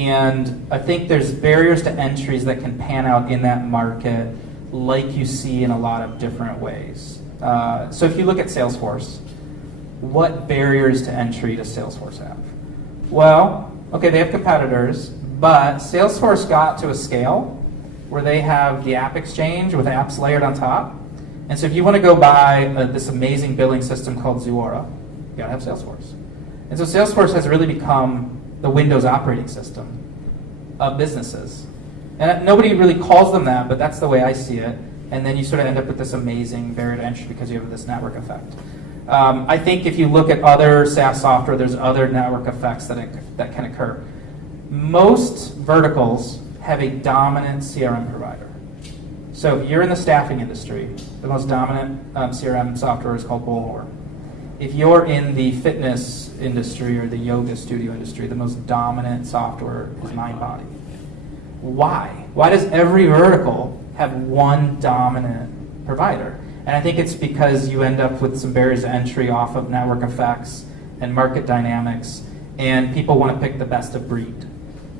And I think there's barriers to entries that can pan out in that market like you see in a lot of different ways. So if you look at Salesforce, what barriers to entry does Salesforce have? Well, okay, they have competitors, but Salesforce got to a scale where they have the app exchange with apps layered on top. And so if you want to go buy this amazing billing system called Zuora, you gotta have Salesforce. And so Salesforce has really become the Windows operating system of businesses. And nobody really calls them that, but that's the way I see it. And then you sort of end up with this amazing barrier to entry because you have this network effect. I think if you look at other SaaS software, there's other network effects that can occur. Most verticals have a dominant CRM provider. So if you're in the staffing industry, the most dominant CRM software is called Bullhorn. If you're in the fitness industry or the yoga studio industry, the most dominant software is Mindbody. Why? Why does every vertical have one dominant provider? And I think it's because you end up with some barriers to entry off of network effects and market dynamics, and people want to pick the best of breed.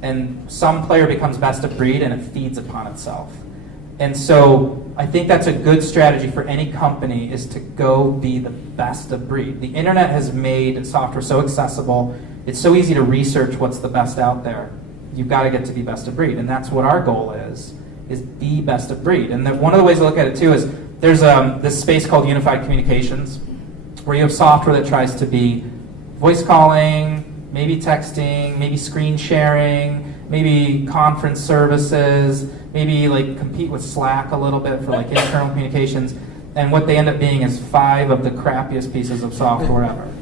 And some player becomes best of breed and it feeds upon itself. And so I think that's a good strategy for any company, is to go be the best of breed. The internet has made software so accessible. It's so easy to research what's the best out there. You've got to get to be best of breed. And that's what our goal is be best of breed. And one of the ways to look at it too is there's this space called unified communications, where you have software that tries to be voice calling, maybe texting, maybe screen sharing, maybe conference services, maybe like compete with Slack a little bit for like internal communications. And what they end up being is 5 of the crappiest pieces of software ever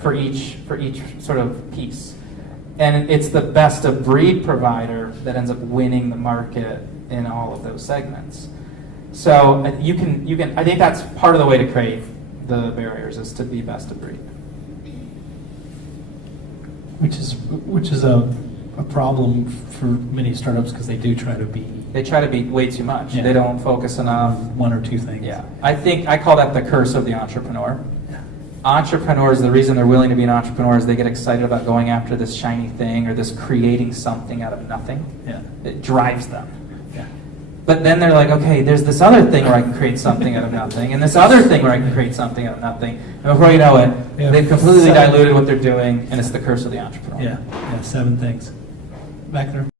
for each sort of piece. And it's the best of breed provider that ends up winning the market in all of those segments. So you can. I think that's part of the way to create the barriers, is to be best of breed. Which is a problem for many startups, because they do try to be. They try to be way too much. Yeah. They don't focus enough. One or two things. Yeah, I call that the curse of the entrepreneur. Entrepreneurs, the reason they're willing to be an entrepreneur is they get excited about going after this shiny thing or this creating something out of nothing. Yeah. It drives them. Yeah. But then they're like, okay, there's this other thing where I can create something out of nothing, and this other thing where I can create something out of nothing. And before you know it, Yeah. they've completely diluted what they're doing, and it's the curse of the entrepreneur. Yeah. 7 things. Back there.